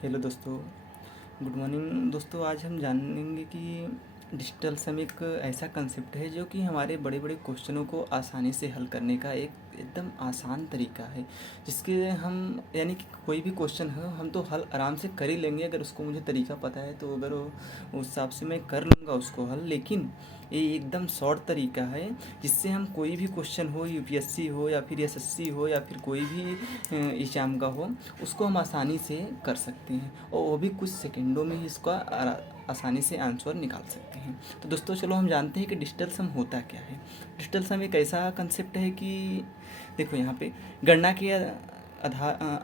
Hello दोस्तों। Good morning दोस्तों। आज हम जानेंगे कि डिजिटल सम एक ऐसा कंसेप्ट है जो कि हमारे बड़े बड़े क्वेश्चनों को आसानी से हल करने का एक एकदम आसान तरीका है, जिसके हम यानी कि कोई भी क्वेश्चन हो हम तो हल आराम से कर ही लेंगे अगर उसको मुझे तरीका पता है। तो अगर उस हिसाब से मैं कर लूँगा उसको हल। लेकिन ये एकदम शॉर्ट तरीका है जिससे हम कोई भी क्वेश्चन हो, यूपीएससी हो या फिर एसएससी हो या फिर कोई भी एग्जाम का हो, उसको हम आसानी से कर सकते हैं और वो भी कुछ सेकंडों में ही इसका आसानी से आंसर निकाल सकते हैं। तो दोस्तों चलो हम जानते हैं कि डिजिटल सम होता क्या है। डिजिटल सम एक ऐसा कंसेप्ट है कि देखो यहाँ पे गणना के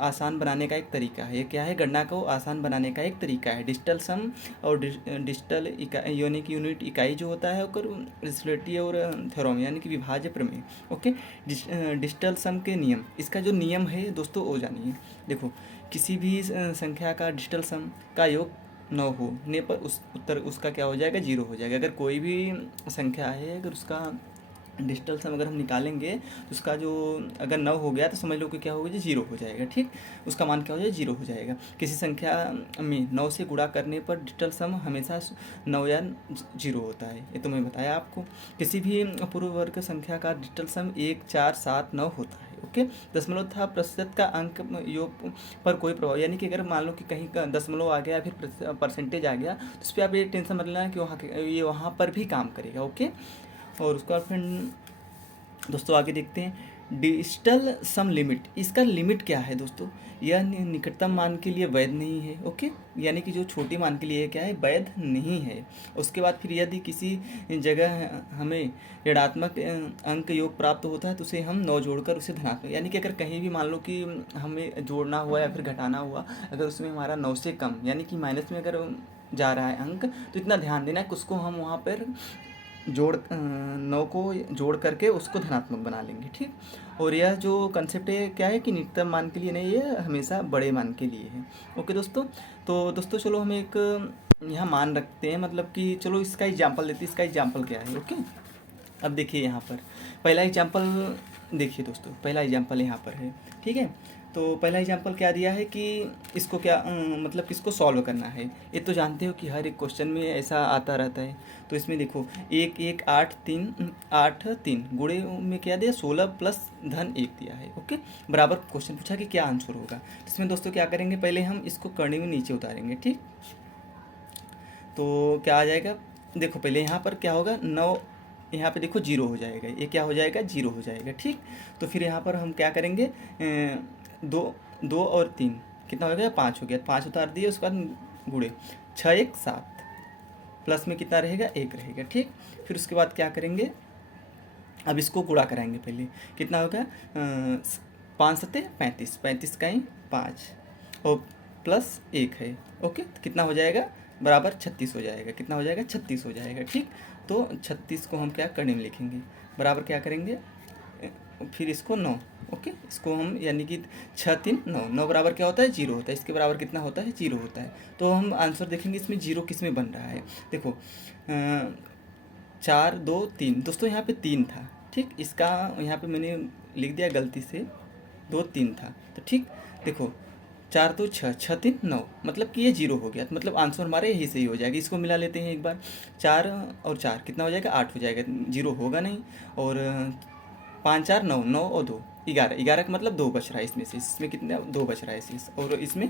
आसान बनाने का एक तरीका है। ये क्या है? गणना को आसान बनाने का एक तरीका है डिजिटल सम। और डिजिटल इकाई यानी कि यूनिट इकाई जो होता है और रिलेटिव और थ्योरम यानी कि विभाज्य प्रमेय। ओके। डिजिटल सम के नियम, इसका जो नियम है दोस्तों वो जानिए। देखो, किसी भी संख्या का डिजिटल सम का योग 9 होने पर उस उत्तर उसका क्या हो जाएगा? 0 हो जाएगा। अगर कोई भी संख्या है, अगर उसका डिजिटल सम अगर हम निकालेंगे तो उसका जो अगर 9 हो गया तो समझ लो कि क्या होगा? 0 हो जाएगा। ठीक, उसका मान क्या हो जाएगा? 0 हो जाएगा। किसी संख्या में 9 से गुणा करने पर डिजिटल सम हमेशा 9 या 0 होता है। ये तो मैं बताया आपको। किसी भी पूर्ण वर्ग संख्या का डिजिटल सम 1, 4, 7, 9 होता है। ओके। दशमलव था प्रतिशत का अंक योग पर कोई प्रभाव, यानी कि अगर मान लो कि कहीं का दशमलव आ गया फिर परसेंटेज आ गया तो उस पर आप ये टेंशन मत लेना कि ये वहाँ पर भी काम करेगा। ओके। और उसका फिर दोस्तों आगे देखते हैं डिजिटल सम लिमिट। इसका लिमिट क्या है दोस्तों? यह निकटतम मान के लिए वैध नहीं है। ओके, यानी कि जो छोटे मान के लिए क्या है? वैध नहीं है। उसके बाद फिर यदि किसी जगह हमें ऋणात्मक अंक योग प्राप्त होता है तो उसे हम 9 जोड़कर उसे धनात्मक, यानी कि अगर कहीं भी मान लो कि हमें जोड़ना हुआ या फिर घटाना हुआ, अगर उसमें हमारा 9 से कम यानी कि माइनस में अगर जा रहा है अंक, तो इतना ध्यान देना है कि उसको हम वहाँ पर 9 को जोड़ करके उसको धनात्मक बना लेंगे। ठीक, और यह जो कंसेप्ट है क्या है कि निकटतम मान के लिए नहीं, ये हमेशा बड़े मान के लिए है। ओके दोस्तों। तो दोस्तों चलो हम एक यहाँ मान रखते हैं, मतलब कि चलो इसका एग्जाम्पल देते हैं। इसका एग्जाम्पल क्या है? ओके। अब देखिए यहाँ पर पहला एग्जाम्पल, देखिए दोस्तों पहला एग्जाम्पल यहाँ पर है। ठीक है, तो पहला एग्जाम्पल क्या दिया है कि इसको क्या मतलब किसको सॉल्व करना है। ये तो जानते हो कि हर एक क्वेश्चन में ऐसा आता रहता है। तो इसमें देखो 1, 1, 8, 3, 8, 3 गुणे में क्या दिया? 16 प्लस धन 1 दिया है। ओके, बराबर क्वेश्चन पूछा कि क्या आंसर होगा। तो इसमें दोस्तों क्या करेंगे? पहले हम इसको करनी में नीचे उतारेंगे। ठीक, तो क्या आ जाएगा? देखो पहले यहाँ पर क्या होगा? 9, यहाँ पे देखो 0 हो जाएगा। ये क्या हो जाएगा? 0 हो जाएगा। ठीक, तो फिर यहाँ पर हम क्या करेंगे? 2, 2 और 3 कितना हो गया? 5 हो गया। 5 उतार दिए, उसके बाद गुणे 6, 1, 7 प्लस में कितना रहेगा? 1 रहेगा। ठीक, फिर उसके बाद क्या करेंगे? अब इसको गुणा कराएंगे। पहले कितना होगा? 5 सत्ते 35, 35 का ही 5 और प्लस 1 है। ओके, तो कितना हो जाएगा? बराबर 36 हो जाएगा। कितना हो जाएगा? 36 हो जाएगा। ठीक, तो 36 को हम क्या करने में लिखेंगे? बराबर क्या करेंगे? फिर इसको 9। ओके, इसको हम यानी कि 6, 3, 9, 9 बराबर क्या होता है? 0 होता है। इसके बराबर कितना होता है? 0 होता है। तो हम आंसर देखेंगे इसमें 0 किस में बन रहा है। देखो 4, 2, 3 दोस्तों यहाँ पे 3 था। ठीक, इसका यहाँ पे मैंने लिख दिया गलती से 2, 3 था। तो ठीक, देखो 4, 2, 6, 6, 3, 9 मतलब कि ये 0 हो गया। तो मतलब आंसर हमारे यही सही हो जाएगा। इसको मिला लेते हैं एक बार। 4 और 4 कितना हो जाएगा? 8 हो जाएगा। 0 होगा नहीं। और 5, 4, 9, 9 और 2 11, 11 का मतलब 2 बच रहा है इसमें से। इसमें कितना? 2 बच रहा है इस, और इसमें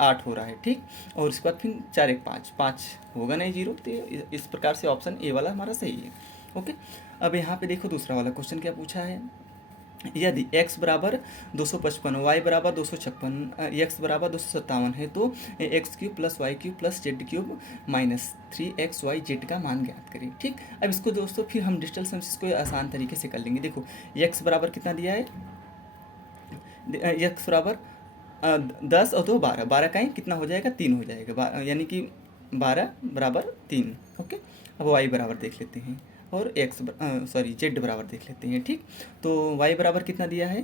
8 हो रहा है। ठीक, और उसके बाद फिर 4, 1, 5, 5 होगा नहीं 0। तो इस प्रकार से ऑप्शन ए वाला हमारा सही है। ओके, अब यहाँ पे देखो दूसरा वाला क्वेश्चन क्या पूछा है। यदि x बराबर 255, y बराबर 256, x बराबर 257 है तो x cube plus y cube plus Z cube minus 3xyz का मान ज्ञात करें। ठीक, अब इसको दोस्तों फिर हम डिजिटल सम को आसान तरीके से कर लेंगे। देखो x बराबर कितना दिया है? x बराबर 10 और 2 12, 12 का ही कितना हो जाएगा? 3 हो जाएगा। यानी कि 12 बराबर 3। ओके, अब y बराबर देख लेते हैं और जेड बराबर देख लेते हैं। ठीक, तो y बराबर कितना दिया है?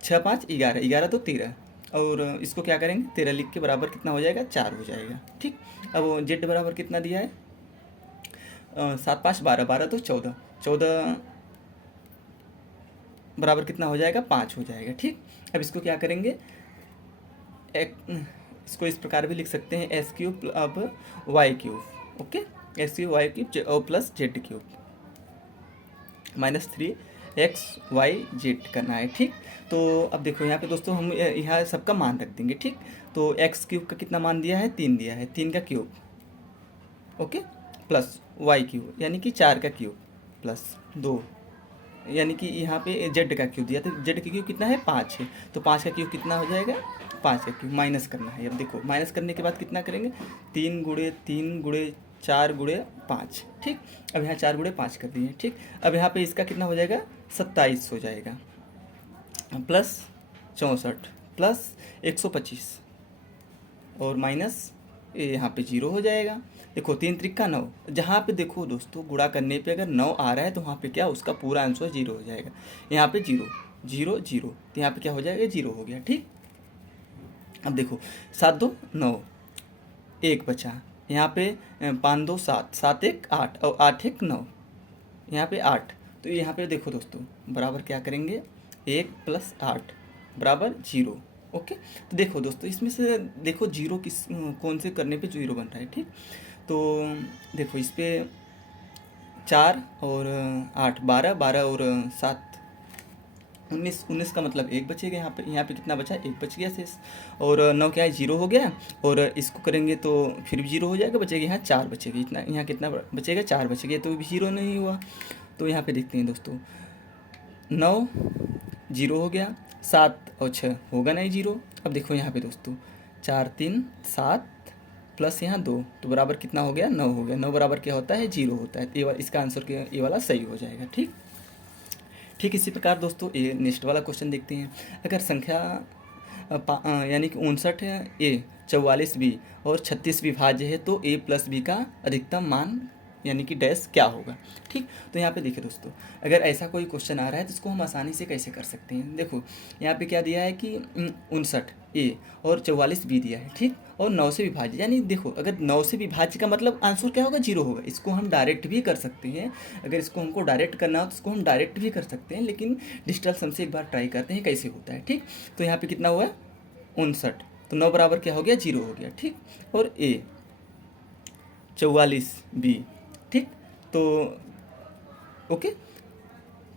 6, 5, 11, 11 तो 13, और इसको क्या करेंगे? 13 लिख के बराबर कितना हो जाएगा? 4 हो जाएगा। ठीक, अब जेड बराबर कितना दिया है? 7, 5, 12, 12 तो 14, 14 बराबर कितना हो जाएगा? 5 हो जाएगा। ठीक, अब इसको क्या करेंगे? इसको इस प्रकार भी लिख सकते हैं एस क्यूब अब Y cube, okay, S cube Y cube और plus Z cube -3 x y z करना है, ठीक। तो अब देखो यहाँ पे दोस्तों हम यहाँ सबका मान रख देंगे, ठीक। तो एक्स क्यूब का कितना मान दिया है, 3 दिया है, 3 का क्यूब, ओके, प्लस वाई क्यूब यानी कि 4 का क्यूब प्लस 2 यानी कि यहाँ पे जेड का क्यूब दिया, तो जेड का क्यूब कितना है, 5 है, तो 5 का क्यूब कितना हो जाएगा, 5 का क्यूब माइनस करना है। अब देखो माइनस करने के बाद कितना करेंगे, 3 × 3 × 4 × 5, ठीक। अब यहाँ 4 × 5 कर दिए, ठीक। अब यहाँ पे इसका कितना हो जाएगा, 27 हो जाएगा, प्लस 64 प्लस 125 और माइनस यहाँ पे 0 हो जाएगा। देखो 3 त्रिका 9, जहाँ पे देखो दोस्तों गुणा करने पे अगर 9 आ रहा है तो वहाँ पे क्या, उसका पूरा आंसर 0 हो जाएगा। यहाँ पे 0 0 0, तो यहाँ पे क्या हो जाएगा, 0 हो गया, ठीक। अब देखो 7 2 9, 1 बचा, यहाँ पे 5 2 7, 7 1 8 और 8 1 9, यहाँ पे 8, तो यहाँ पे देखो दोस्तों बराबर क्या करेंगे, 1 + 8 बराबर 0, ओके। तो देखो दोस्तों इसमें से देखो 0 किस कौन से करने पे 0 बन रहा है, ठीक। तो देखो इस पे 4 और 8 12, 12 और 7 19, 19 का मतलब 1 बचेगा, यहाँ पे कितना बचा, 1 बच गया शेष, और 9 क्या है, 0 हो गया, और इसको करेंगे तो फिर भी 0 हो जाएगा, बचेगा यहाँ 4 बचेगा, इतना यहाँ कितना बचेगा, 4 बचेगा, तो भी 0 नहीं हुआ। तो यहाँ पे देखते हैं दोस्तों 9 0 हो गया, 7 और 6 होगा नहीं 0। अब देखो यहाँ पे दोस्तों 4 3 7 प्लस यहाँ 2, तो बराबर कितना हो गया, 9 हो गया। 9 बराबर क्या होता है, 0 होता है, तो इसका आंसर ये वाला सही हो जाएगा, ठीक। ठीक इसी प्रकार दोस्तों ये नेक्स्ट वाला क्वेश्चन देखते हैं। अगर संख्या यानी कि 59 है ए, 44 बी और 36 विभाज्य है तो a + b का अधिकतम मान यानी कि डैश क्या होगा, ठीक। तो यहाँ पे देखिए दोस्तों अगर ऐसा कोई क्वेश्चन आ रहा है तो इसको हम आसानी से कैसे कर सकते हैं। देखो यहाँ पे क्या दिया है कि 59 ए और 44 बी दिया है, ठीक, और 9 से विभाज्य, यानी देखो अगर 9 से विभाज्य का मतलब आंसर क्या होगा, 0 होगा। इसको हम डायरेक्ट भी कर सकते हैं, अगर इसको हमको डायरेक्ट करना हो तो इसको हम डायरेक्ट भी कर सकते हैं, लेकिन डिजिटल सम से एक बार ट्राई करते हैं कैसे होता है, ठीक। तो यहाँ पे कितना हुआ, 59, तो 9 बराबर क्या हो गया, 0 हो गया, ठीक, और ए 44 बी, ठीक। तो ओके,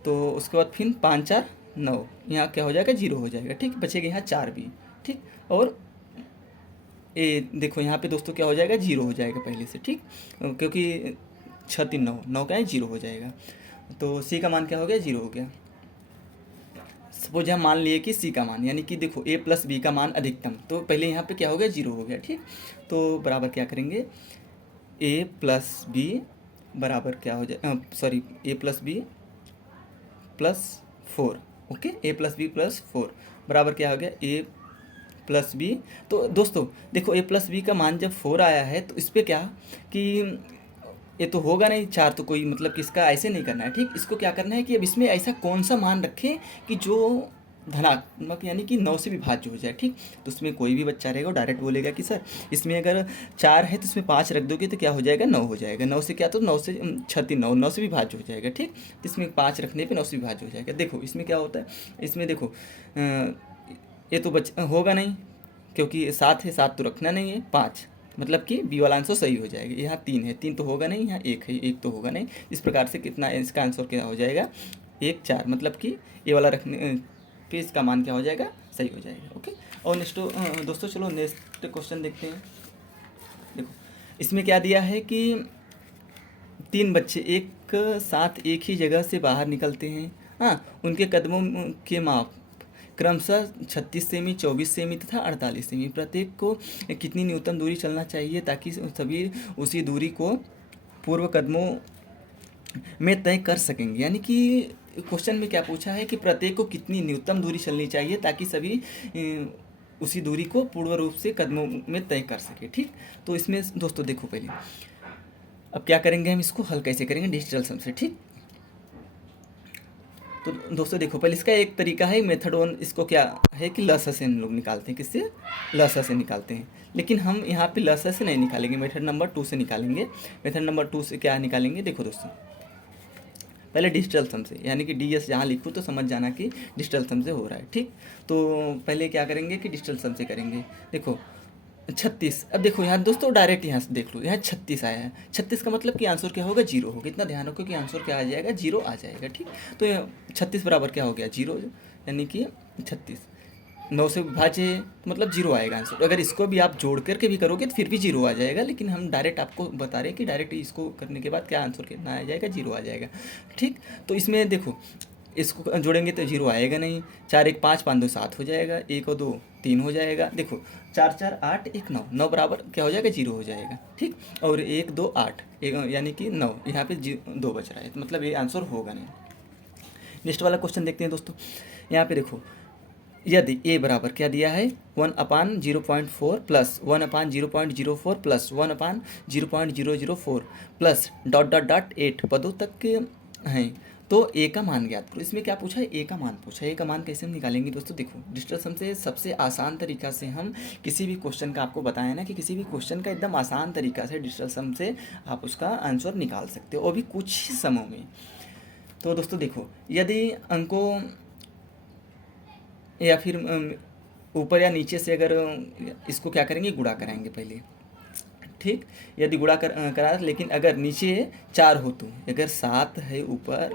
तो उसके बाद फिर 5 4 9, यहाँ क्या हो जाएगा, 0 हो जाएगा, ठीक, बचेगा यहाँ 4 बी, ठीक, और ए देखो यहाँ पे दोस्तों क्या हो जाएगा, 0 हो जाएगा पहले से, ठीक, क्योंकि 6 3 9 9 का है, 0 हो जाएगा। तो सी का मान क्या हो गया, 0 हो गया। सपोज हम मान लिए कि सी का मान यानी कि देखो a + b का मान अधिकतम, तो पहले यहाँ पे क्या हो गया, 0 हो गया, ठीक। तो बराबर क्या करेंगे, a + b बराबर क्या हो जाए, sorry a + b + 4, okay, a + b + 4 बराबर क्या हो गया, a + b। तो दोस्तों देखो a + b का मान जब 4 आया है तो इस पर क्या कि ये तो होगा नहीं 4, तो कोई मतलब कि इसका ऐसे नहीं करना है, ठीक। इसको क्या करना है कि अब इसमें ऐसा कौन सा मान रखें कि जो धनात्मक यानी कि 9 से विभाज्य हो जाए, ठीक। तो उसमें कोई भी बच्चा रहेगा डायरेक्ट बोलेगा कि सर इसमें अगर 4 है तो इसमें 5 रख दोगे तो क्या हो जाएगा, 9 हो जाएगा। 9 से क्या, तो 9 से 36 9 9 से विभाज्य हो जाएगा, ठीक। तो इसमें 5 रखने पे 9 से विभाज्य हो जाएगा। देखो इसमें क्या होता है, इसमें देखो ये तो होगा नहीं क्योंकि 7 है, 7 तो रखना नहीं है, 5 मतलब कि बी वाला आंसर सही हो जाएगा। यहाँ 3 है, 3 तो होगा नहीं, यहाँ 1 है, 1 तो होगा नहीं। इस प्रकार से कितना इसका आंसर क्या हो जाएगा, 1 4, मतलब कि ये वाला रखने पे इसका मान क्या हो जाएगा, सही हो जाएगा, ओके। और नेक्स्ट दोस्तों चलो नेक्स्ट क्वेश्चन देखते हैं। देखो इसमें क्या दिया है कि 3 बच्चे एक साथ एक ही जगह से बाहर निकलते हैं, हाँ, उनके कदमों के माप क्रमशः 36 सेमी, 24 सेमी तथा 48 सेमी। प्रत्येक को कितनी न्यूनतम दूरी चलना चाहिए ताकि सभी उसी दूरी को पूर्व कदमों में तय कर सकेंगे। यानी कि क्वेश्चन में क्या पूछा है कि प्रत्येक को कितनी न्यूनतम दूरी चलनी चाहिए ताकि सभी उसी दूरी को पूर्व रूप से कदमों में तय कर सके, ठीक। तो इसमें दोस्तों देखो पहले अब क्या करेंगे, हम इसको हल कैसे करेंगे डिजिटल सम से, ठीक। तो दोस्तों देखो पहले इसका एक तरीका है मेथड 1, इसको क्या है कि लसा से हम लोग निकालते हैं, किससे, लसा से निकालते हैं। लेकिन हम यहाँ पे लसा से नहीं निकालेंगे, मेथड नंबर 2 से निकालेंगे। मेथड नंबर 2 से क्या निकालेंगे, देखो दोस्तों पहले डिजिटल सम से, यानी कि DS जहाँ लिखूँ तो समझ जाना कि डिजिटल सम से हो रहा है। ठीक, तो पहले क्या करेंगे कि डिजिटल सम से करेंगे। देखो 36, अब देखो यहाँ दोस्तों डायरेक्ट यहाँ से देख लो, यहाँ 36 आया है। 36 का मतलब कि आंसर क्या होगा, जीरो होगा। इतना ध्यान रखो कि आंसर क्या आ जाएगा, जीरो आ जाएगा। ठीक, तो 36 बराबर क्या हो गया, जीरो, यानी कि 36 9 से विभाज्य है, तो मतलब जीरो आएगा आंसर। अगर इसको भी आप जोड़ करके भी करोगे तो फिर भी जीरो आ जाएगा, लेकिन हम डायरेक्ट आपको बता रहे हैं कि डायरेक्ट इसको करने के बाद क्या आंसर कितना आ जाएगा, जीरो आ जाएगा। ठीक, तो इसमें देखो इसको जोड़ेंगे तो जीरो आएगा नहीं। 4 1 5 5 2 7 हो जाएगा, 1 और 2 3 हो जाएगा। देखो 4 4 8 1 9, 9 बराबर क्या हो जाएगा, जीरो हो जाएगा। ठीक, और 1 2 8 यानी कि 9, यहाँ पे 2 बच रहा है, तो मतलब ये आंसर होगा नहीं। नेक्स्ट वाला क्वेश्चन देखते हैं दोस्तों। यहाँ पे देखो, यदि ए बराबर क्या दिया है, 1/0.4 plus 1/0.04 plus 1/0.004 plus dot dot dot 8 पदों तक के हैं, तो ए का मान ज्ञात करो। इसमें क्या पूछा है, ए का मान पूछा है। ए का मान कैसे हम निकालेंगे दोस्तों, देखो डिजिटल सम से सबसे आसान तरीका से हम किसी भी क्वेश्चन का, आपको बताया ना कि किसी भी क्वेश्चन का एकदम आसान तरीका से डिजिटल सम से आप उसका आंसर निकाल सकते हो, और भी कुछ ही समों में। तो दोस्तों देखो, यदि अंकों या फिर ऊपर या नीचे से अगर इसको क्या करेंगे, गुणा कराएंगे पहले। ठीक, यदि गुणा करा, लेकिन अगर नीचे 4 हो तो, अगर 7 है ऊपर,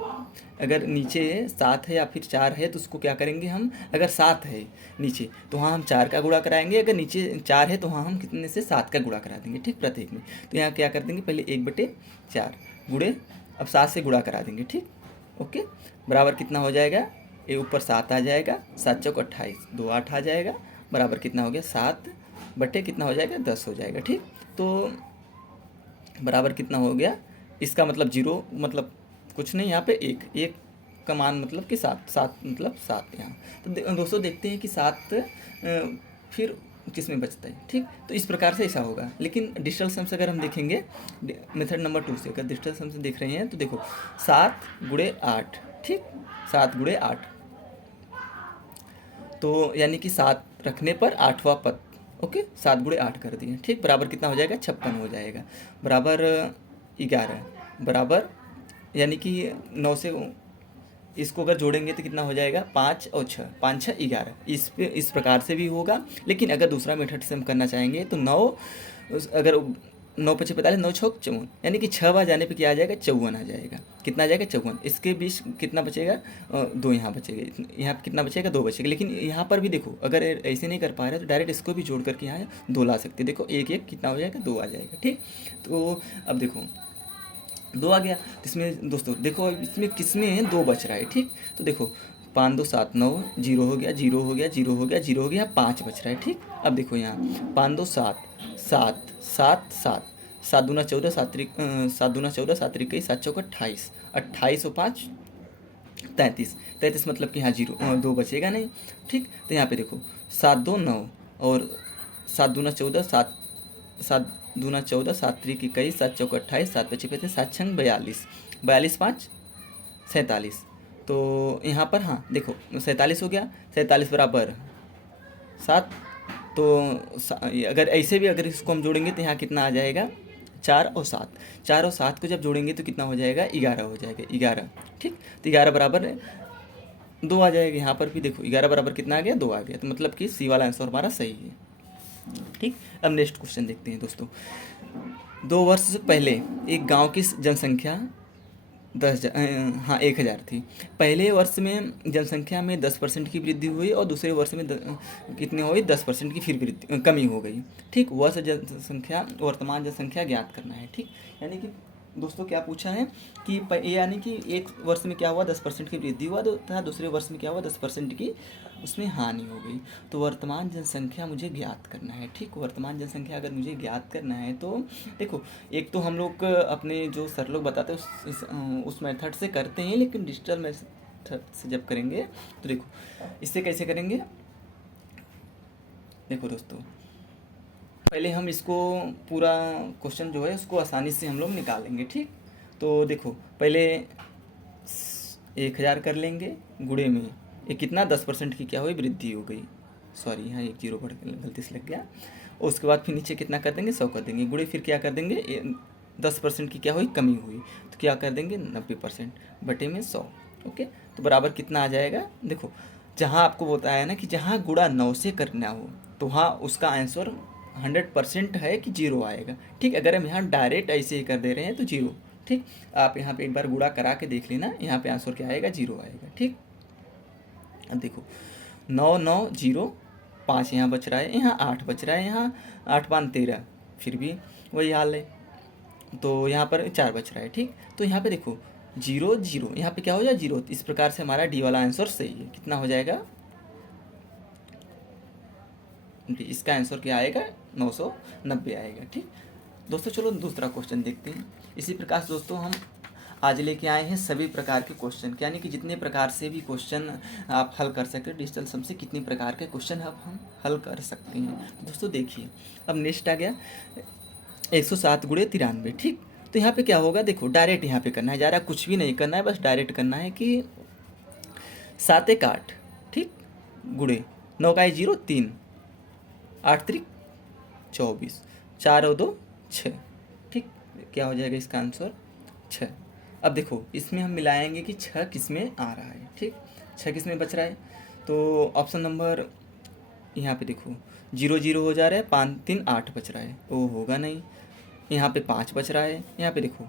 अगर नीचे 7 है या फिर 4 है तो उसको क्या करेंगे हम, अगर 7 है नीचे तो वहाँ हम 4 का गुणा कराएंगे, अगर नीचे 4 है तो वहाँ हम कितने से 7 का गुणा करा देंगे। ठीक, प्रत्येक में। तो यहाँ क्या कर देंगे, पहले 1/4 गुणे, अब 7 से गुणा करा देंगे। ठीक, ओके, बराबर कितना हो जाएगा, ये ऊपर 7 आ जाएगा, 7 चौक 28, 2 8 आ जाएगा, बराबर कितना हो गया, 7 बटे कितना हो जाएगा, 10 हो जाएगा। ठीक, तो बराबर कितना हो गया, इसका मतलब जीरो, मतलब कुछ नहीं, यहाँ पे एक का मान मतलब कि 7 मतलब 7 यहाँ। तो दोस्तों देखते हैं कि 7 फिर किस में बचता है। ठीक, तो इस प्रकार से ऐसा होगा। लेकिन डिजिटल सम से अगर हम देखेंगे मेथड नंबर 2 से, अगर डिजिटल सम से देख रहे हैं तो देखो 7 गुणे 8, ठीक, 7 गुणे 8, तो यानी कि 7 रखने पर 8वां पद, ओके, 7 गुणे 8 कर दिए। ठीक, बराबर कितना हो जाएगा, 56 हो जाएगा, बराबर 11, बराबर यानी कि 9 से इसको अगर जोड़ेंगे तो कितना हो जाएगा, 5 और 6, 5 6 11। इस प्रकार से भी होगा। लेकिन अगर दूसरा मेथड से हम करना चाहेंगे तो 9, अगर 9 5 45, 9 6 54, यानी कि 6 बार जाने पे क्या आ जाएगा, 54 आ जाएगा। कितना आ जाएगा, 54। इसके बीच कितना बचेगा, 2 यहाँ बचेगा, यहाँ कितना बचेगा, 2 बचेगा। लेकिन यहाँ पर भी देखो, अगर ऐसे नहीं कर पा रहे तो डायरेक्ट इसको भी जोड़ करके यहाँ 2 ला सकते। देखो 1 1 कितना हो जाएगा, 2 आ जाएगा। ठीक, तो अब देखो 2 आ गया, तो इसमें दोस्तों देखो इसमें किसमें 2 बच रहा है। ठीक, तो देखो 5 2 7 9, 0 हो गया, 0 हो गया, 0 हो गया, 0 हो गया, 5 बच रहा है। ठीक, अब देखो यहाँ 5 2 7 7 7 7, 7 दूना 14, 7 दूना 14, 7 3 7 चौक 28, 28 और 5 33, 33 मतलब कि यहाँ 2 बचेगा नहीं। ठीक, तो यहाँ पे देखो 7 2 9, और 7 दूना 14, 7 दूना 14, 7 3 21, 7 चौक 28, 7 पच्चीस 35, 7 छंग 42, 42 5 47। तो यहाँ पर हाँ देखो 47 हो गया, 47 बराबर 7। तो अगर ऐसे भी अगर इसको हम जोड़ेंगे तो यहाँ कितना आ जाएगा, 4 और 7, 4 और 7 को जब जोड़ेंगे तो कितना हो जाएगा, 11 हो जाएगा, 11। ठीक, तो 11 बराबर 2 आ जाएगा। यहाँ पर भी देखो 11 बराबर कितना आ गया, 2 आ गया। तो मतलब कि सी वाला आंसर हमारा सही है। ठीक, अब नेक्स्ट क्वेश्चन देखते हैं दोस्तों। 2 वर्ष पहले एक गांव की जनसंख्या 1000 थी। पहले वर्ष में जनसंख्या में 10% की वृद्धि हुई और दूसरे वर्ष में कितनी हुई, 10% की फिर वृद्धि कमी हो गई। ठीक, वर्ष जनसंख्या, वर्तमान जनसंख्या ज्ञात करना है। ठीक, यानी कि दोस्तों क्या पूछा है कि यानी कि एक वर्ष में क्या हुआ, 10% की वृद्धि हुआ, तथा दूसरे वर्ष में क्या हुआ, 10% की उसमें हानि हो गई। तो वर्तमान जनसंख्या मुझे ज्ञात करना है। ठीक, वर्तमान जनसंख्या अगर मुझे ज्ञात करना है तो देखो, एक तो हम लोग अपने जो सर लोग बताते हैं उस मेथड से करते हैं, लेकिन डिजिटल मेथड से जब करेंगे तो देखो इससे कैसे करेंगे। देखो दोस्तों, पहले हम इसको पूरा क्वेश्चन जो है उसको आसानी से हम लोग निकालेंगे। ठीक, तो देखो पहले 1000 कर लेंगे, गुणे में ये कितना, 10% की क्या हुई, वृद्धि हो गई। सॉरी, यहाँ 1 0 गलती से लग गया। और उसके बाद फिर नीचे कितना कर देंगे, 100 कर देंगे, गुणे फिर क्या कर देंगे, 10% की क्या हुई, कमी हुई, तो क्या कर देंगे 90% बटे में 100। ओके, तो बराबर कितना आ जाएगा, देखो जहाँ आपको बताया ना कि जहाँ गुणा 9 से करना हो तो वहाँ उसका आंसर 100% है कि 0 आएगा। ठीक, अगर हम यहाँ डायरेक्ट ऐसे ही कर दे रहे हैं तो 0। ठीक, आप यहाँ पे एक बार गुणा करा के देख लेना, यहाँ पे आंसर क्या आएगा, 0 आएगा। ठीक, अब देखो 9 9 0, 5 यहाँ बच रहा है, यहाँ 8 बच रहा है, यहाँ 8 5 13, फिर भी वही हाल है, तो यहाँ पर 4 बच रहा है। ठीक, तो यहाँ पे देखो 0 0, यहाँ पे क्या हो जाए 0, इस प्रकार से हमारा डी वाला आंसर सही है। कितना हो जाएगा, इसका आंसर क्या आएगा, 990 आएगा। ठीक दोस्तों, चलो दूसरा क्वेश्चन देखते हैं। इसी प्रकार से दोस्तों हम आज लेके आए हैं सभी प्रकार के क्वेश्चन, यानी कि जितने प्रकार से भी क्वेश्चन आप हल कर सकते हो डिजिटल सम से, कितने प्रकार के क्वेश्चन अब हम हल कर सकते हैं। तो दोस्तों देखिए, अब नेक्स्ट आ गया 107 गुणे 93। ठीक, तो यहाँ पे क्या होगा, देखो डायरेक्ट यहाँ पे करना है, ज़्यादा कुछ भी नहीं करना है, बस डायरेक्ट करना है कि 7 1 8, ठीक, गुणे 9 का 0 3, 8 3 24, 4 और 2 6। ठीक, क्या हो जाएगा इसका आंसर 6। अब देखो इसमें हम मिलाएंगे कि 6 किस में आ रहा है। ठीक, 6 किस में बच रहा है, तो ऑप्शन नंबर यहाँ पे देखो 0 0 हो जा रहा है, 5 3 8 बच रहा है, वो होगा नहीं। यहाँ पे 5 बच रहा है, यहाँ पे देखो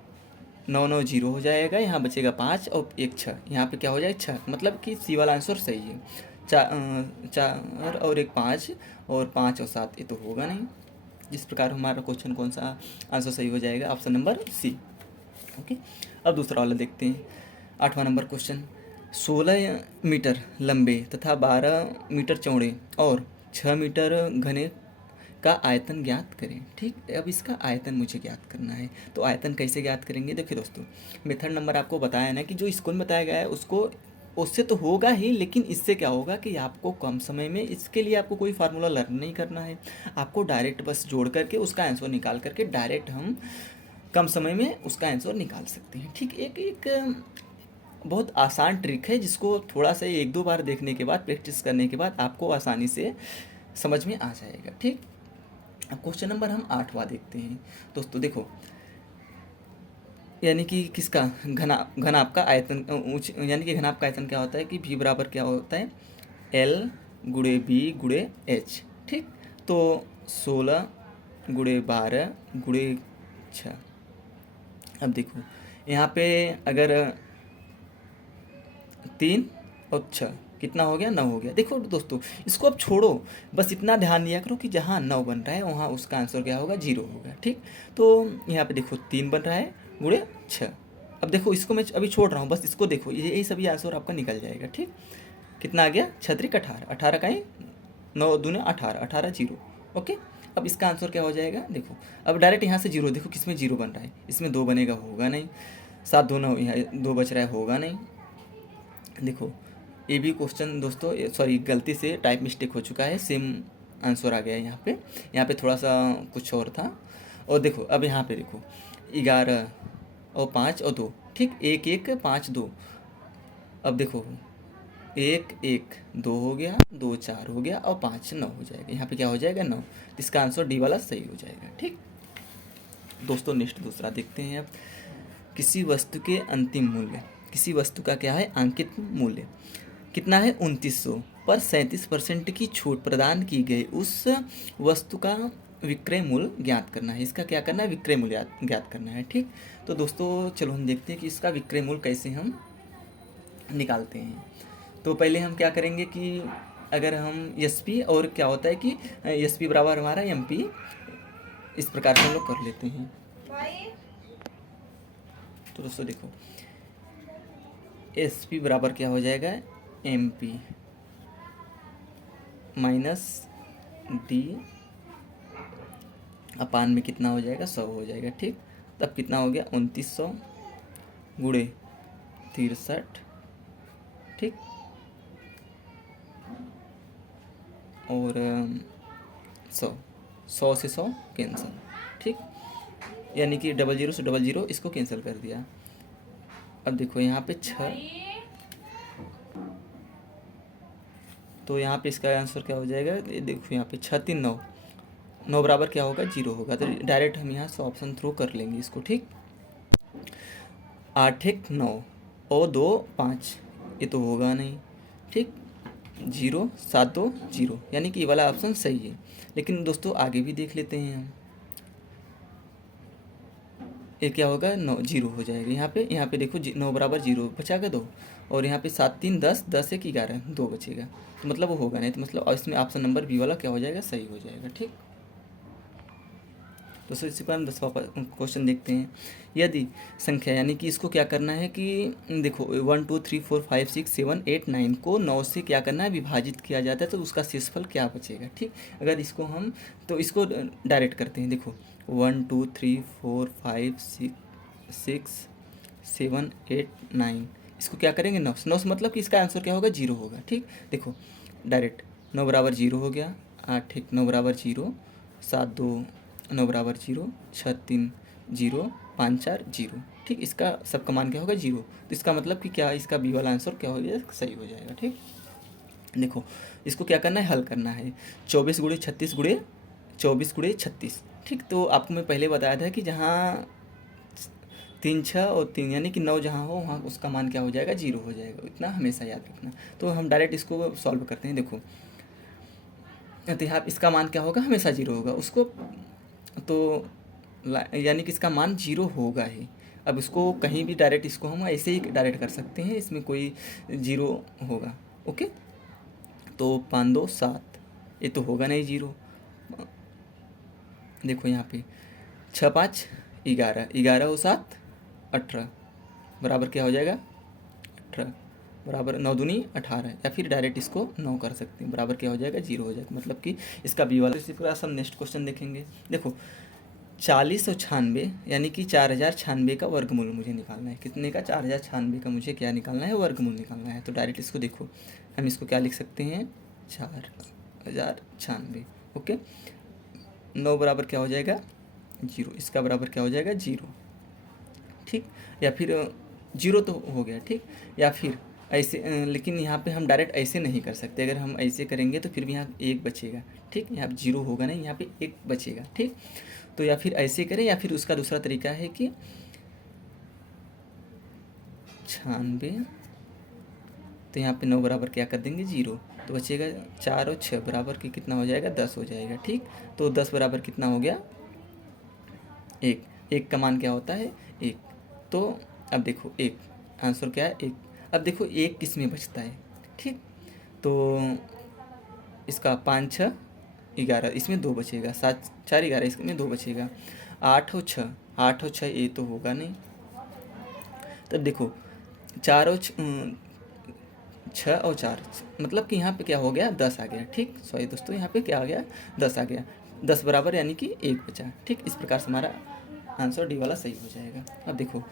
9 9 0 हो जाएगा, यहाँ बचेगा 5 और 1 6, यहाँ पे क्या हो जाएगा 6, मतलब कि सी वाला आंसर सही है। 4 और 1 5, और 5 और 7 ये तो होगा नहीं। जिस प्रकार हमारा क्वेश्चन कौन सा आंसर सही हो जाएगा, ऑप्शन नंबर सी। ओके, अब दूसरा वाला देखते हैं। 8वां नंबर क्वेश्चन, 16 मीटर लंबे तथा 12 मीटर चौड़े और 6 मीटर घने का आयतन ज्ञात करें। ठीक, अब इसका आयतन मुझे ज्ञात करना है, तो आयतन कैसे ज्ञात करेंगे, देखिए दोस्तों मेथड नंबर आपको बताया ना कि जो स्कूल में बताया गया है उसको, उससे तो होगा ही, लेकिन इससे क्या होगा कि आपको कम समय में, इसके लिए आपको कोई फार्मूला लर्न नहीं करना है, आपको डायरेक्ट बस जोड़ करके उसका आंसर निकाल करके डायरेक्ट हम कम समय में उसका आंसर निकाल सकते हैं। ठीक, एक बहुत आसान ट्रिक है जिसको थोड़ा सा 1 2 बार देखने के बाद, प्रैक्टिस करने के बाद आपको आसानी से समझ में आ जाएगा। ठीक, अब क्वेश्चन नंबर हम 8वां देखते हैं। दोस्तों देखो, यानी कि किसका घनाभ का आयतन, यानी कि घनाभ का आयतन क्या होता है कि v बराबर क्या होता है, L गुणे बी गुणे एच। ठीक, तो 16 गुणे 12 गुणे 6। अब देखो यहाँ पे अगर 3 और 6 कितना हो गया, 9 हो गया। देखो दोस्तों इसको अब छोड़ो, बस इतना ध्यान दिया करो कि जहाँ 9 बन रहा है वहाँ उसका आंसर क्या होगा, 0 होगा। ठीक, तो यहाँ पे देखो 3 बन रहा है गुणे 6। अब देखो इसको मैं अभी छोड़ रहा हूँ, बस इसको देखो, यही सभी आंसर आपका निकल जाएगा। ठीक, कितना आ गया, 6 3 18, 18 का ही 9 दूने 18, 18 0। ओके, अब इसका आंसर क्या हो जाएगा, देखो अब डायरेक्ट यहाँ से 0, देखो किस में 0 बन रहा है, इसमें 2 बनेगा, होगा नहीं। 7 2 9, यहाँ 2 बच रहा है, होगा नहीं। देखो ये भी क्वेश्चन दोस्तों, सॉरी गलती से टाइप मिस्टेक हो चुका है, सेम आंसर आ गया है यहाँ पे थोड़ा सा कुछ और था। और देखो अब यहाँ पे देखो 11 और 5 और 2, ठीक, 1 1 5 2। अब देखो 1 1 2 हो गया, 2 4 हो गया, और 5 9 हो जाएगा। यहाँ पे क्या हो जाएगा, 9। इसका आंसर डी वाला सही हो जाएगा। ठीक दोस्तों, नेक्स्ट दूसरा देखते हैं। अब किसी वस्तु के अंतिम मूल्य, किसी वस्तु का क्या है, अंकित मूल्य कितना है, 2900 पर 37% की छूट प्रदान की गई उस वस्तु का विक्रय मूल्य ज्ञात करना है। इसका क्या करना है, विक्रय मूल्य ज्ञात करना है। ठीक, तो दोस्तों चलो हम देखते हैं कि इसका विक्रय मूल्य कैसे हम निकालते हैं। तो पहले हम क्या करेंगे कि अगर हम एस पी, और क्या होता है कि एस पी बराबर हमारा एम पी, इस प्रकार से हम लोग कर लेते हैं। तो दोस्तों देखो एस पी बराबर क्या हो जाएगा, एम पी माइनस डी अपान में कितना हो जाएगा, 100 हो जाएगा। ठीक, तब कितना हो गया, 2900 गुणे 63। ठीक, और 100 से 100 कैंसिल। ठीक, यानी कि 00 से 00 इसको कैंसिल कर दिया। अब देखो यहाँ पे 6, तो यहाँ पे इसका आंसर क्या हो जाएगा, ये देखो यहाँ पे 6 3 9, 9 बराबर क्या होगा, 0 होगा। तो डायरेक्ट हम यहाँ से ऑप्शन थ्रो कर लेंगे इसको, ठीक। 8 1 9 और 2 5, ये तो होगा नहीं, ठीक। 0 7 2 0, यानी कि ये वाला ऑप्शन सही है। लेकिन दोस्तों आगे भी देख लेते हैं हम, ये क्या होगा, 9 0 हो जाएगा यहाँ पे देखो 9 बराबर 0 बचाएगा 2, और यहाँ पे 7 3 10 10 1 11 2 बचेगा, तो मतलब वो होगा नहीं। तो मतलब इसमें ऑप्शन नंबर बी वाला क्या हो जाएगा, सही हो जाएगा, ठीक। दोस्तों इसी पर हम 10वां क्वेश्चन देखते हैं। यदि संख्या यानी कि इसको क्या करना है कि देखो 1 2 3 4 5 6 7 8 9 को 9 से क्या करना है, विभाजित किया जाता है, तो उसका शेषफल क्या बचेगा, ठीक। अगर इसको हम तो इसको डायरेक्ट करते हैं। देखो 1 2 3 4 5 6 7 8 9, इसको क्या करेंगे, 9 9 से मतलब कि इसका आंसर क्या होगा, 0 होगा, ठीक। देखो डायरेक्ट 9 बराबर 0 हो गया, 8 ठीक 9 बराबर 0, 7 2 9 बराबर 0, 6 3 0, 5 4 0, ठीक। इसका सबका मान क्या होगा, 0। तो इसका मतलब कि क्या, इसका बी वाला आंसर क्या हो जाएगा, सही हो जाएगा, ठीक। देखो इसको क्या करना है, हल करना है। 24 गुणे 36 गुणे 24 गुणे 36, ठीक। तो आपको मैं पहले बताया था कि जहाँ 3 6 और 3 यानी कि 9 जहाँ हो वहाँ उसका मान क्या हो जाएगा, 0 हो जाएगा। इतना हमेशा याद रखना। तो हम डायरेक्ट इसको सॉल्व करते हैं। देखो तो यहाँ इसका मान क्या होगा, हमेशा 0 होगा उसको, तो यानी कि इसका मान 0 होगा ही। अब इसको कहीं भी डायरेक्ट इसको हम ऐसे ही डायरेक्ट कर सकते हैं, इसमें कोई 0 होगा, ओके। तो 5 2 7, ये तो होगा नहीं 0। देखो यहाँ पे 6 5 11, 11 और 7 18, बराबर क्या हो जाएगा, 18 बराबर 9 दूनी 18, या फिर डायरेक्ट इसको 9 कर सकते हैं, बराबर क्या हो जाएगा, 0 हो जाएगा। मतलब कि इसका बी वाला। इसी प्रकार हम नेक्स्ट क्वेश्चन देखेंगे। देखो 40 और 96 यानी कि 4096 का वर्गमूल मुझे निकालना है। कितने का, 4096 का मुझे क्या निकालना है, वर्गमूल निकालना है। तो डायरेक्ट इसको देखो हम इसको क्या लिख सकते हैं, 4096, ओके। 9 बराबर क्या हो जाएगा, 0, इसका बराबर क्या हो जाएगा, 0, ठीक। या फिर 0 तो हो गया, ठीक। या फिर ऐसे लेकिन यहाँ पे हम डायरेक्ट ऐसे नहीं कर सकते। अगर हम ऐसे करेंगे तो फिर भी यहाँ 1 बचेगा, ठीक। यहाँ 0 होगा नहीं, यहाँ पे 1 बचेगा, ठीक। तो या फिर ऐसे करें, या फिर उसका दूसरा तरीका है कि 96, तो यहाँ पे 9 बराबर क्या कर देंगे, 0, तो बचेगा 4 और 6 बराबर के कितना हो जाएगा, 10 हो जाएगा, ठीक। तो 10 बराबर कितना हो गया, 1, 1 का मान क्या होता है, 1। तो अब देखो 1 आंसर क्या है, 1। अब देखो 1 किस में बचता है, ठीक। तो इसका 5 6 11, इसमें 2 बचेगा, 7 4 11, इसमें 2 बचेगा, 8 और 6, 8 और 6 ये तो होगा नहीं। तब देखो 4 और 6 और 4, मतलब कि यहाँ पे क्या हो गया, 10 आ गया, ठीक। सॉरी दोस्तों, यहाँ पे क्या आ गया, 10 आ गया। 10 बराबर यानी कि 1 बचा, ठीक। इस प्रकार से हमारा आंसर डी वाला सही हो जाएगा। अब देखो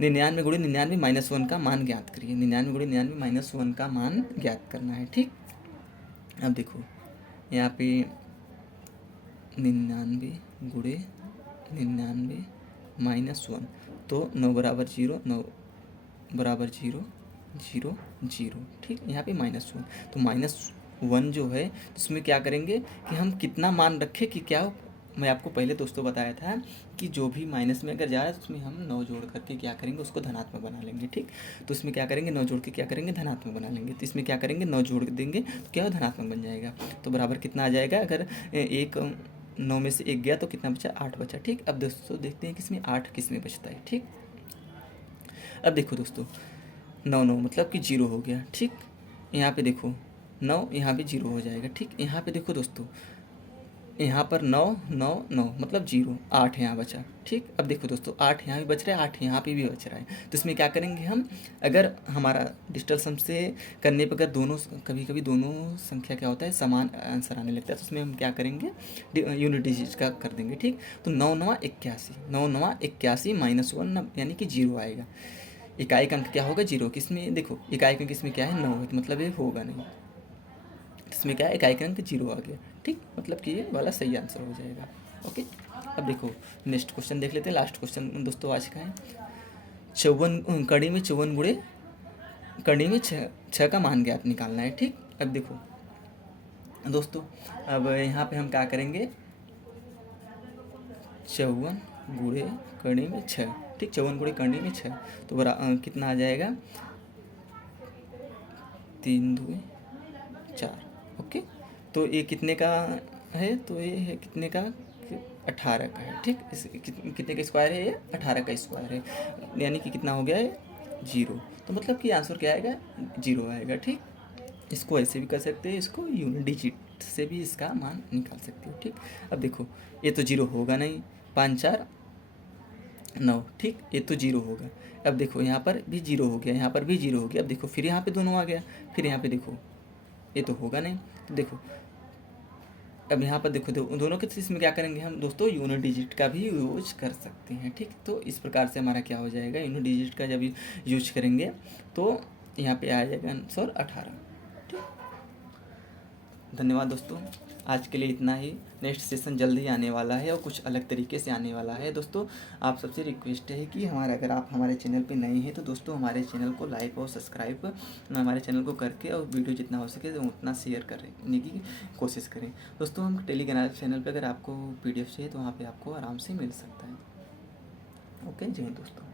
99 गुणे 99 माइनस 1 का मान ज्ञात करिए। 99 गुणे 99 माइनस 1 का मान ज्ञात करना है, ठीक। अब देखो यहाँ पे 99 गुणे 99 माइनस 1, तो 9 बराबर 0, 9 बराबर 0 0 0, ठीक। यहाँ पे -1, तो -1 जो है उसमें क्या करेंगे कि हम कितना मान रखें कि क्या, मैं आपको पहले दोस्तों बताया था कि जो भी माइनस में अगर जा रहा है उसमें हम 9 जोड़ करके क्या करेंगे, उसको धनात्मक बना लेंगे, ठीक। तो इसमें क्या करेंगे, 9 जोड़ के क्या करेंगे, धनात्मक बना लेंगे। तो इसमें क्या करेंगे, 9 जोड़ देंगे तो क्या धनात्मक बन जाएगा। तो बराबर कितना आ जाएगा, अगर एक 9 में से 1 गया तो कितना बचा, 8 बचा, ठीक। अब दोस्तों देखते हैं किसमें 8 किसमें बचता है, ठीक। अब देखो दोस्तों 9 9 मतलब कि 0 हो गया, ठीक। यहाँ पे देखो 9, यहाँ पे 0 हो जाएगा, ठीक। यहाँ पे देखो दोस्तों, यहाँ पर 9 9 9 मतलब 0, 8 यहाँ बचा, ठीक। अब देखो दोस्तों 8 यहाँ भी बच रहा है, 8 यहाँ पे भी बच रहा है। तो इसमें क्या करेंगे हम, अगर हमारा डिजिटल सम से करने पर अगर दोनों, कभी कभी दोनों संख्या क्या होता है, समान आंसर आने लगता है, तो उसमें हम क्या करेंगे, यूनिट डिजिट का कर देंगे, ठीक। तो 9 9 81, 9 9 81 -1 यानी कि 0 आएगा। इकाई अंक क्या होगा, 0। किसमें देखो इकाई अंक इसमें क्या है, 9 है, तो मतलब ये होगा नहीं। इसमें क्या है, इकाई अंक 0 आ गया, ठीक। मतलब कि ये वाला सही आंसर हो जाएगा, ओके। अब देखो नेक्स्ट क्वेश्चन देख लेते हैं। लास्ट क्वेश्चन दोस्तों आज का है 54, कड़ी में 54 गुणे कड़ी में 6 का मान ज्ञात निकालना है, ठीक। अब देखो दोस्तों, अब यहाँ पे हम क्या करेंगे, 54 गुणे करने में 6, ठीक, 54 गुणे करने में 6, तो कितना आ जाएगा, 3 दूनी 4। ओके, तो ये कितने का है, तो ये है कितने का, 18 का है, ठीक। इस कितने का स्क्वायर है, ये 18 का स्क्वायर है, यानी कि कितना हो गया है, 0। तो मतलब कि आंसर क्या आएगा, 0 आएगा, ठीक। इसको ऐसे भी कर सकते हैं, इसको यूनिट डिजिट से भी इसका मान निकाल सकते हो, ठीक। अब देखो ये तो 0 होगा नहीं, 5 4 9, ठीक, ये तो 0 होगा। अब देखो यहाँ पर भी 0 हो गया, यहाँ पर भी 0 हो गया। अब देखो फिर यहाँ पे दोनों आ गया, फिर यहाँ पे देखो ये तो होगा नहीं, तो देखो अब यहाँ पर देखो दोनों के इसमें क्या करेंगे हम दोस्तों, यूनिट डिजिट का भी यूज कर सकते हैं, ठीक। तो इस प्रकार से हमारा क्या हो जाएगा, यूनिट डिजिट का जब यूज करेंगे तो यहाँ पे आ जाएगा आंसर 18, ठीक। धन्यवाद दोस्तों, आज के लिए इतना ही। नेक्स्ट सेशन जल्द ही आने वाला है और कुछ अलग तरीके से आने वाला है दोस्तों। आप सबसे रिक्वेस्ट है कि अगर आप हमारे चैनल पे नए हैं तो दोस्तों हमारे चैनल को लाइक और सब्सक्राइब हमारे चैनल को करके और वीडियो जितना हो सके उतना शेयर करने की कोशिश करें दोस्तों। हम टेलीग्राम चैनल पर अगर आपको PDF चाहिए तो वहाँ पर आपको आराम से मिल सकता है। ओके, जय हिंद दोस्तों।